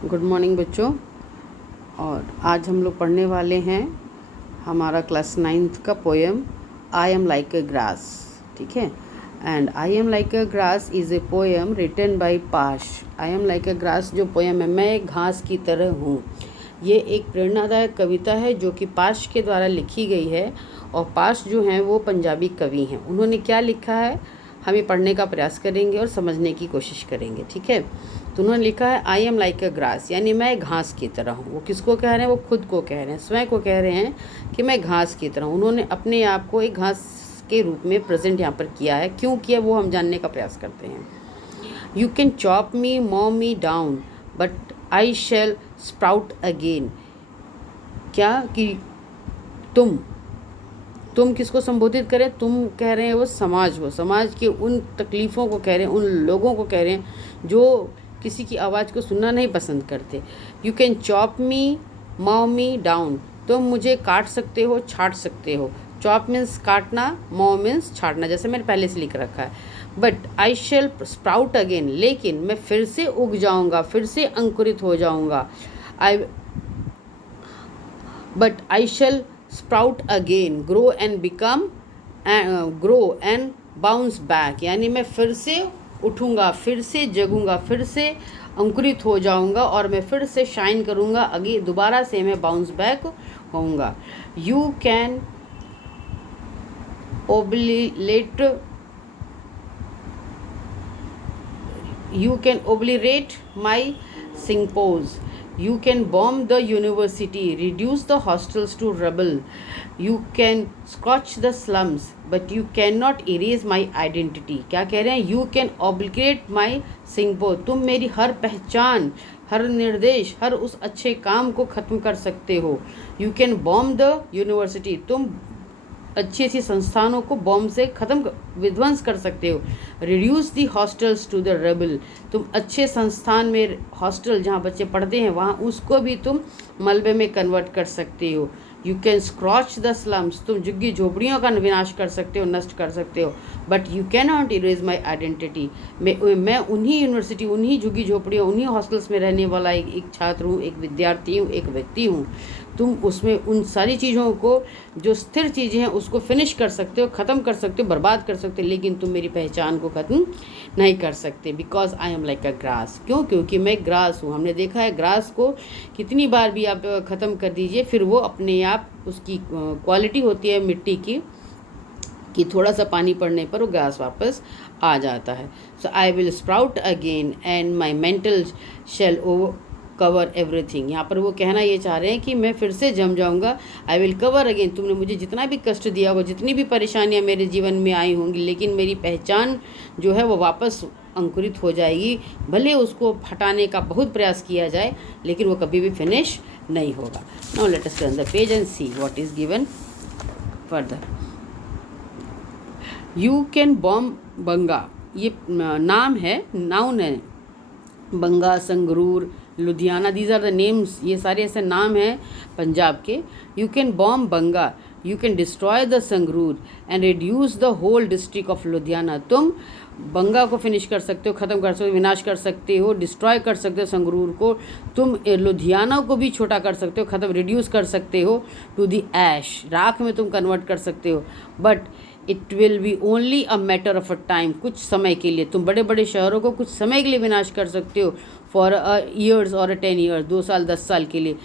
Good morning बच्चों। और आज हम लोग पढ़ने वाले हैं हमारा क्लास 9th का poem I am like a grass. ठीक है। And I am like a grass is a poem written by Pash. I am like a grass जो पोएम है, मैं एक घास की तरह हूँ, ये एक प्रेरणादायक कविता है जो कि पाश के द्वारा लिखी गई है। और पाश जो हैं वो पंजाबी कवि हैं। उन्होंने क्या लिखा है हम ये पढ़ने का प्रयास करेंगे और समझने की कोशिश करेंगे। ठीक है। तो उन्होंने लिखा है आई एम लाइक अ ग्रास, यानी मैं घास की तरह हूँ। वो किसको कह रहे हैं? वो खुद को कह रहे हैं, स्वयं को कह रहे हैं कि मैं घास की तरह हूँ। उन्होंने अपने आप को एक घास के रूप में प्रेजेंट यहाँ पर किया है। क्यों किया वो हम जानने का प्रयास करते हैं। You can chop me, mow me down, but I shall sprout again. क्या कि तुम किसको संबोधित करें? तुम कह रहे हैं वो समाज को, समाज के उन तकलीफ़ों को कह रहे हैं, उन लोगों को कह रहे हैं जो किसी की आवाज़ को सुनना नहीं पसंद करते। You can chop me, mow me down, तुम मुझे काट सकते हो, छाट सकते हो। चॉप मीन्स काटना, माउ मीन्स छाटना, जैसे मैंने पहले से लिख रखा है। But I shall sprout again, लेकिन मैं फिर से उग जाऊंगा, फिर से अंकुरित हो जाऊंगा। But I shall sprout again, grow and bounce back, यानी मैं फिर से उठूँगा, फिर से जगूँगा, फिर से अंकुरित हो जाऊँगा और मैं फिर से शाइन करूँगा, आगे दोबारा से मैं बाउंस बैक होऊंगा। You can obliterate my sympose. You can bomb the university, reduce the hostels to rubble. You can scorch the slums, but you cannot erase my identity. क्या कह रहे हैं? You can obligate my sympose. तुम मेरी हर पहचान, हर निर्देश, हर उस अच्छे काम को ख़त्म कर सकते हो। You can bomb the university. तुम अच्छी अच्छी संस्थानों को बॉम्ब से विध्वंस कर सकते हो। Reduce the hostels to the rubble, तुम अच्छे संस्थान में हॉस्टल जहाँ बच्चे पढ़ते हैं वहाँ उसको भी तुम मलबे में कन्वर्ट कर सकते हो। यू कैन स्क्रॉच द स्लम्स, तुम झुग्गी झोपड़ियों का विनाश कर सकते हो, नष्ट कर सकते हो। But you can not erase my identity, मैं उन्हीं यूनिवर्सिटी, उन्हीं झुग्गी झोपड़ियों, उन्हीं हॉस्टल्स में रहने वाला एक छात्र हूँ, एक विद्यार्थी हूँ, एक व्यक्ति हूँ। तुम उसमें उन सारी चीज़ों को, जो स्थिर चीज़ें हैं, उसको फिनिश कर सकते हो, ख़त्म कर सकते हो, बर्बाद कर सकते हो, लेकिन तुम मेरी पहचान को ख़त्म नहीं कर सकते। Because I am like a grass. क्यों? क्योंकि मैं ग्रास हूँ। हमने देखा है ग्रास को कितनी बार भी आप ख़त्म कर दीजिए, फिर वो अपने आप, उसकी क्वालिटी होती है मिट्टी की कि थोड़ा सा पानी पड़ने पर वो ग्रास वापस आ जाता है। So I will sprout again and my mantle shall cover everything. यहाँ पर वो कहना ये चाह रहे हैं कि मैं फिर से जम जाऊँगा। आई विल कवर अगेन, तुमने मुझे जितना भी कष्ट दिया होगा, जितनी भी परेशानियाँ मेरे जीवन में आई होंगी, लेकिन मेरी पहचान जो है वो वापस अंकुरित हो जाएगी। भले उसको हटाने का बहुत प्रयास किया जाए, लेकिन वो कभी भी फिनिश नहीं होगा। Now let us turn the page and see what is given further. You can bomb Banga, ये नाम है, नाउन है। Banga, Sangrur, Ludhiana, these are the names, ये सारे ऐसे नाम हैं पंजाब के। You can bomb Banga, you can destroy the Sangrur and reduce the whole district of Ludhiana. तुम बंगा को फिनिश कर सकते हो, ख़त्म कर सकते हो, विनाश कर सकते हो, डिस्ट्रॉय कर सकते हो संगरूर को। तुम लुधियाना को भी छोटा कर सकते हो, ख़त्म, रिड्यूस कर सकते हो टू द ऐश, राख में तुम कन्वर्ट कर सकते हो। But it will be only a matter of a time, कुछ समय के लिए। तुम बड़े बड़े शहरों को कुछ समय के लिए विनाश कर सकते हो, फॉर ईयर्स और 10 ईयर्स, 2 साल 10 साल के लिए।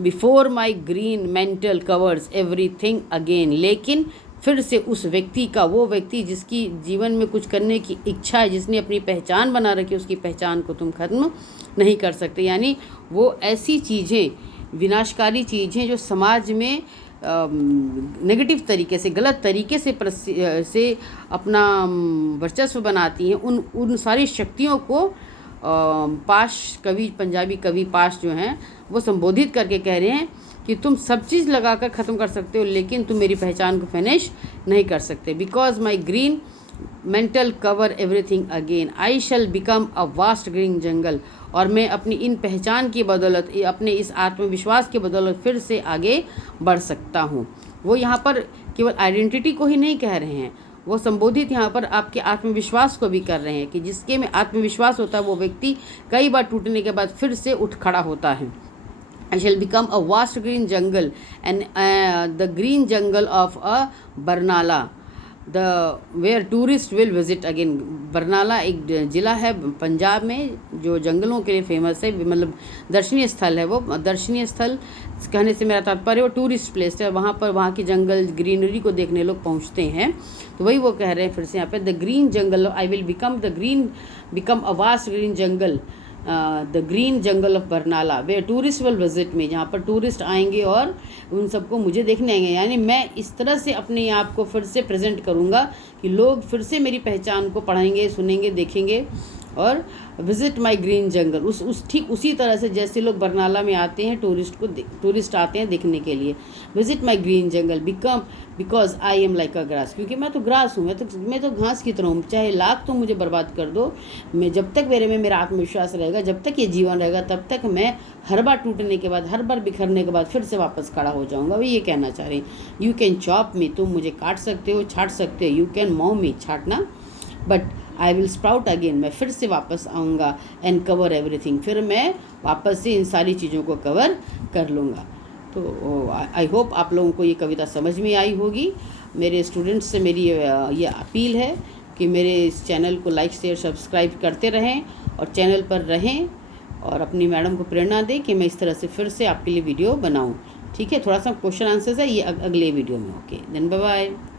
Before my green mental covers everything again, लेकिन फिर से उस व्यक्ति का, वो व्यक्ति जिसकी जीवन में कुछ करने की इच्छा है, जिसने अपनी पहचान बना रखी, उसकी पहचान को तुम खत्म नहीं कर सकते। यानी वो ऐसी चीज़ें, विनाशकारी चीज़ें जो समाज में नेगेटिव तरीके से, गलत तरीके से अपना वर्चस्व बनाती हैं, उन सारी शक्तियों को पाश कवि, पंजाबी कवि पाश जो हैं वो संबोधित करके कह रहे हैं कि तुम सब चीज़ लगाकर ख़त्म कर सकते हो, लेकिन तुम मेरी पहचान को फिनिश नहीं कर सकते। Because my green mantle cover everything again, I shall become a vast green jungle, और मैं अपनी इन पहचान की बदौलत, अपने इस आत्मविश्वास की बदौलत फिर से आगे बढ़ सकता हूँ। वो यहाँ पर केवल आइडेंटिटी को ही नहीं कह रहे हैं, वो संबोधित यहाँ पर आपके आत्मविश्वास को भी कर रहे हैं कि जिसके में आत्मविश्वास होता है वो व्यक्ति कई बार टूटने के बाद फिर से उठ खड़ा होता है। I shall become a vast green jungle and the green jungle of a Barnala, where tourists will visit again. Barnala एक ज़िला है पंजाब में जो जंगलों के लिए फेमस है, मतलब दर्शनीय स्थल है। वो दर्शनीय स्थल कहने से मेरा तात्पर्य वो टूरिस्ट प्लेस है, वहाँ पर वहाँ की जंगल ग्रीनरी को देखने लोग पहुँचते हैं। तो वही वो कह रहे हैं फिर से यहाँ पे, the green jungle, I will become a vast green jungle, the green jungle of Barnala way tourist will visit में, जहाँ पर टूरिस्ट आएंगे और उन सबको मुझे देखने आएंगे। यानी मैं इस तरह से अपने आप को फिर से प्रेजेंट करूँगा कि लोग फिर से मेरी पहचान को पढ़ेंगे, सुनेंगे, देखेंगे और विजिट माय ग्रीन जंगल। ठीक उसी तरह से जैसे लोग बरनाला में आते हैं, टूरिस्ट आते हैं देखने के लिए। Visit my green jungle because I am like a grass, क्योंकि मैं तो ग्रास हूँ, मैं तो घास की तरह हूँ। चाहे लाख तो मुझे बर्बाद कर दो, मैं जब तक मेरे में मेरा आत्मविश्वास रहेगा, जब तक ये जीवन रहेगा, तब तक मैं हर बार टूटने के बाद, हर बार बिखरने के बाद फिर से वापस खड़ा हो जाऊँगा। वही ये कहना चाह रहे हैं। यू कैन चॉप मी, तुम मुझे काट सकते हो, छाट सकते हो। यू कैन मॉ मी, छाटना, but I will sprout again, मैं फिर से वापस आऊँगा। एंड कवर एवरीथिंग, फिर मैं वापस से इन सारी चीज़ों को कवर कर लूँगा। तो आई होप आप लोगों को ये कविता समझ में आई होगी। मेरे स्टूडेंट्स से मेरी ये अपील है कि मेरे इस चैनल को लाइक, शेयर, सब्सक्राइब करते रहें और चैनल पर रहें और अपनी मैडम को प्रेरणा दें कि मैं इस तरह से फिर से आपके लिए वीडियो बनाऊँ। ठीक है, थोड़ा सा क्वेश्चन आंसर्स है ये अगले वीडियो में। Okay, then bye bye.